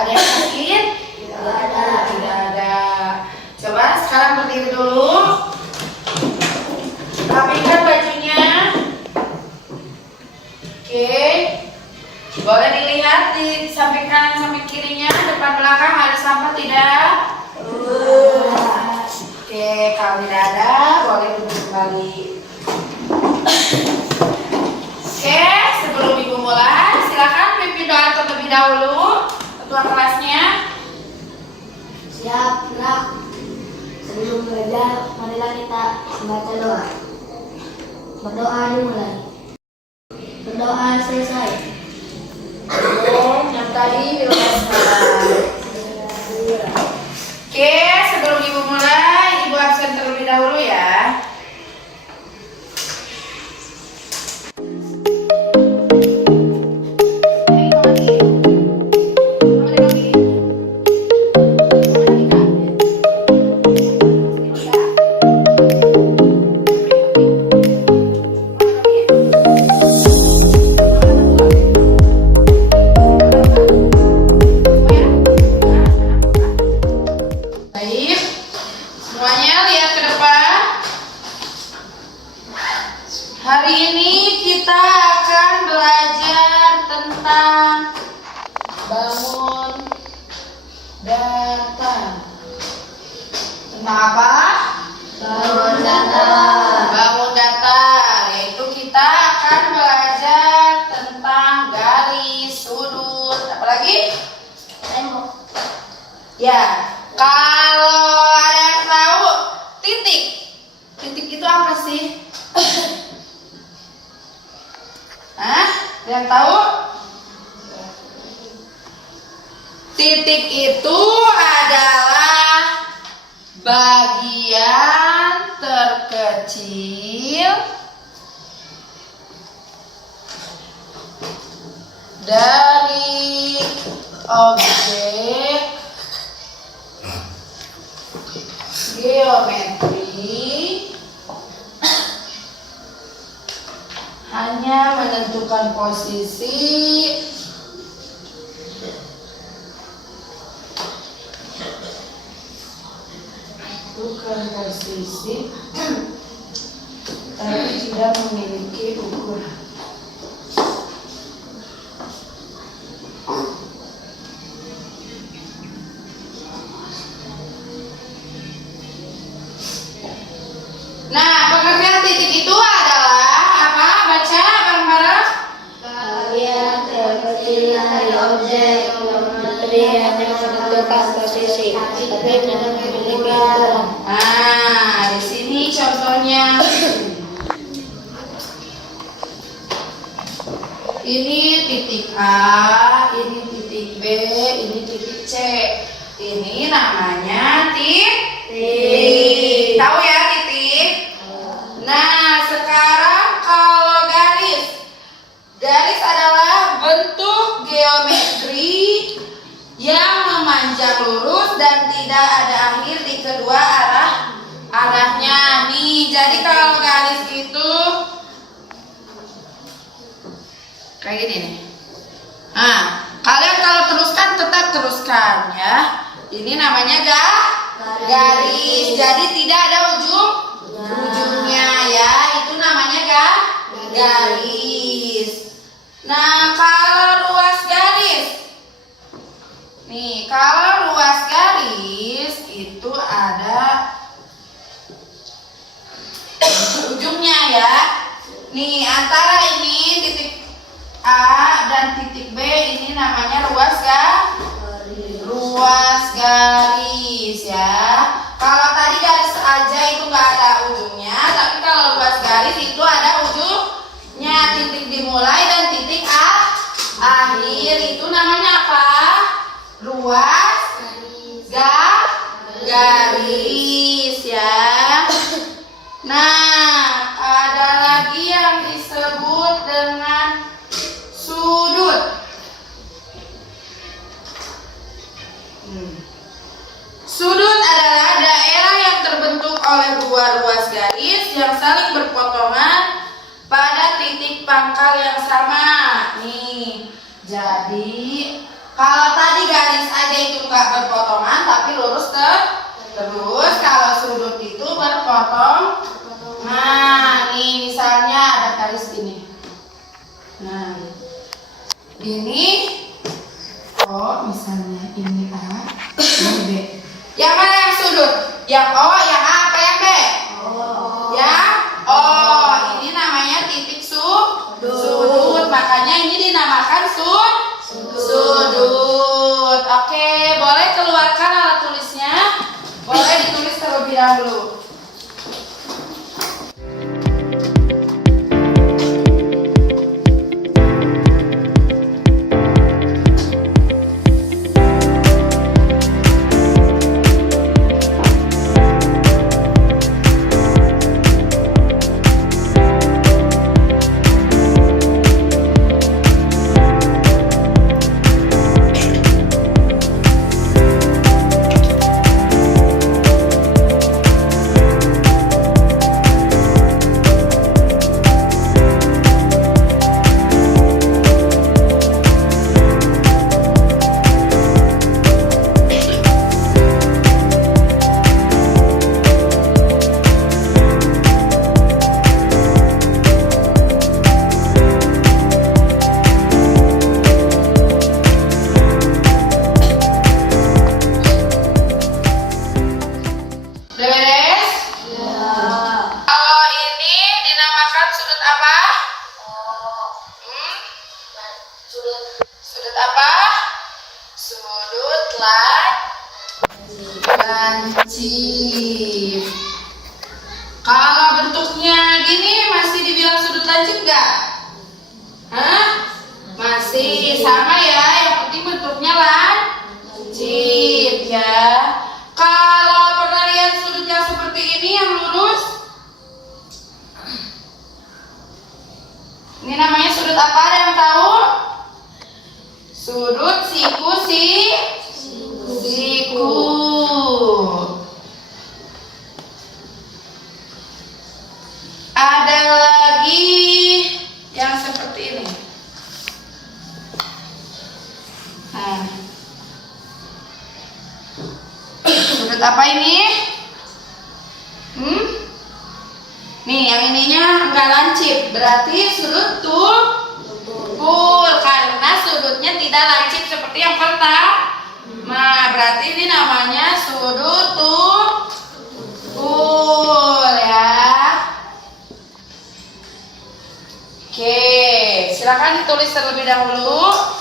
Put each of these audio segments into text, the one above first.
Ada yang sakit? Tidak ada. Tidak ada. Coba sekarang berdiri dulu. Rapikan bajunya. Oke. Boleh dilihat di samping kanan samping kirinya, depan belakang ada sampah tidak? Oke, kalau tidak ada boleh duduk kembali. Oke, sebelum ibu mulai, silakan pimpin doa terlebih dahulu ketua kelasnya. Siap, gerak. Sebelum belajar, marilah kita membaca doa. Berdoa dimulai. Berdoa selesai. Yang tadi Oke, sebelum ibu mulai, ibu absen terlebih dahulu ya. Baik, semuanya lihat ke depan. Hari ini kita akan belajar tentang bangun datar. Tentang apa? Bangun datar. Bangun datar, yaitu kita akan belajar tentang garis, sudut, apa lagi? Tembok. Ya, kalau ada yang tahu titik, titik itu apa sih? Hah? Ada yang tahu? Titik itu adalah bagian terkecil dari objek geometri, hanya menentukan posisi tapi tidak memiliki ukuran. Nah, pengertian titik itu adalah apa? Baca bareng-bareng. Bagian terkecil dari objek geometri yang menentukan posisi, tapi tidak memiliki ukuran. Nah, di sini contohnya. Ini titik A, ini titik B, ini titik C. Ini namanya titik. Tahu ya titik? Nah, sekarang kalau garis. Garis adalah bentuk geometri yang memanjang lurus dan tidak ada akhir di kedua arahnya. Nih, jadi kalau garis itu kayak gini nih. Nah, kalian kalau teruskan tetap teruskan ya. Ini namanya garis. Jadi tidak ada ujungnya ya. Itu namanya garis. Nah, kalau ruas garis. Nih, kalau ruas garis itu ada ujungnya ya. Nih, antara ini titik A dan titik B ini namanya ruas garis ya. Kalau tadi garis aja itu nggak ada ujungnya, tapi kalau ruas garis itu ada ujungnya. Titik dimulai dan titik akhir itu namanya apa? Ruas garis ya. Nah, ada lagi yang disebut dengan sudut. Sudut adalah daerah yang terbentuk oleh dua ruas garis yang saling berpotongan pada titik pangkal yang sama. Nih, jadi Kalau tadi garis aja itu nggak berpotongan tapi lurus terus. Kalau sudut itu berpotong. Nah, nih misalnya ada garis ini. Nah, ini O, misalnya ini A, ini B. Yang mana yang sudut? Yang O, yang A, apa yang B? Yang O. Ini namanya titik sudut. Makanya ini dinamakan sudut. Oke, boleh keluarkan alat tulisnya. Boleh ditulis terlebih dahulu. Sudut apa? Sudut lancip. Kalau bentuknya gini masih dibilang sudut lancip nggak? Hah? Masih sama ya, yang penting bentuknya lancip ya. Kalau pernah lihat sudut yang seperti ini yang lurus, ini namanya sudut apa? Ada yang tahu? Sudut siku. Ada lagi yang seperti ini. Nah, sudut apa ini? Nih, yang ininya enggak lancip, berarti sudut tumpul karena sudutnya tidak lancip seperti yang pertama. Nah, berarti ini namanya sudut tumpul ya. Oke, silakan ditulis terlebih dahulu.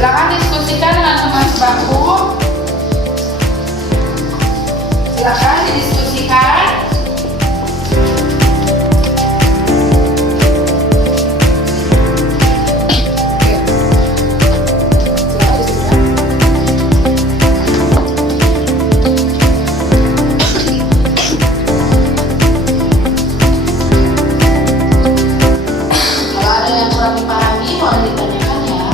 Silakan diskusikan dengan teman sebaku. Silakan didiskusikan. Kalau ada yang kurang dipahami, boleh ditanyakan ya.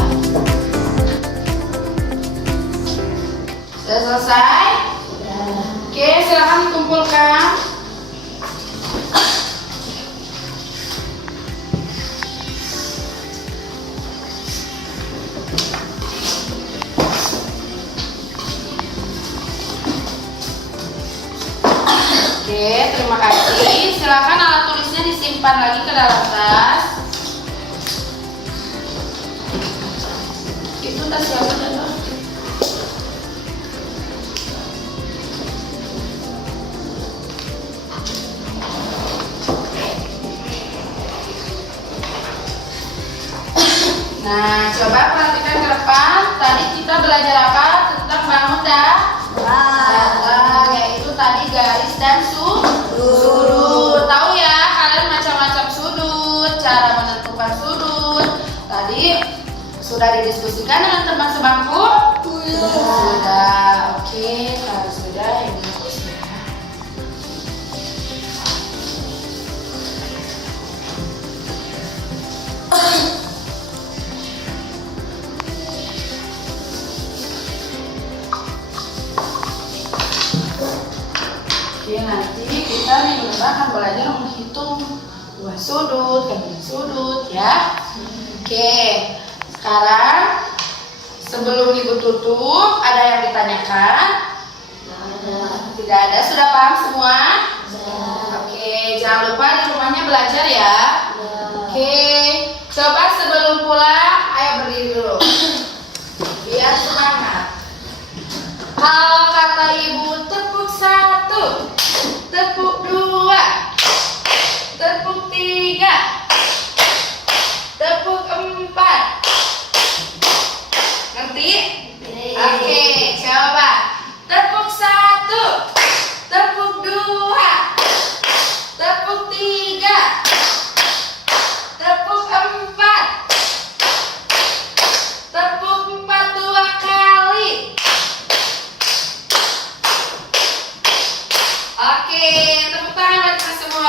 Sudah selesai? Oke, silakan dikumpulkan. Oke, terima kasih. Silakan alat tulisnya disimpan lagi ke dalam tas. Itu tas siapa tadi? Nah, coba perhatikan ke depan. Tadi kita belajar apa? Tentang bangun Sudah didiskusikan dengan teman sebangku? Sudah. Oke, kalau sudah ini bagusnya. Oke, nanti kita minggu depan akan belajar menghitung dua sudut, kandungan sudut ya. Oke, sekarang sebelum ibu tutup, ada yang ditanyakan? Tidak ada, sudah paham semua? Oke, jangan lupa di rumahnya belajar ya. Oke, coba sebelum pulang, ayo berdiri dulu. Biar semangat. Kalau kata ibu, tepuk 1, tepuk 2, tepuk 3, tepuk 4. Ngerti? Oke, coba. Tepuk 1, tepuk 2, tepuk 3, tepuk 4, tepuk 4 2 kali. Oke, tepuk tangan buat kita semua.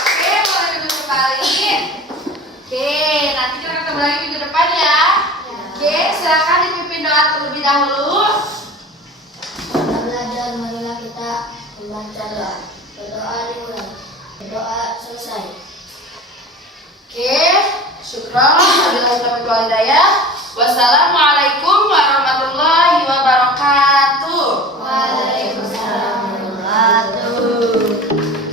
Oke, boleh duduk kembali. Oke, nanti kita ketemu lagi minggu depan ya. Oke, silakan dipimpin doa terlebih dahulu. Kita belajar, marilah kita membaca doa. Berdoa dimulai. Berdoa selesai. Oke, syukron. Wabillahi taufiq wal hidayah. Wassalamualaikum warahmatullahi wabarakatuh. Waalaikumsalam warahmatullahi wabarakatuh.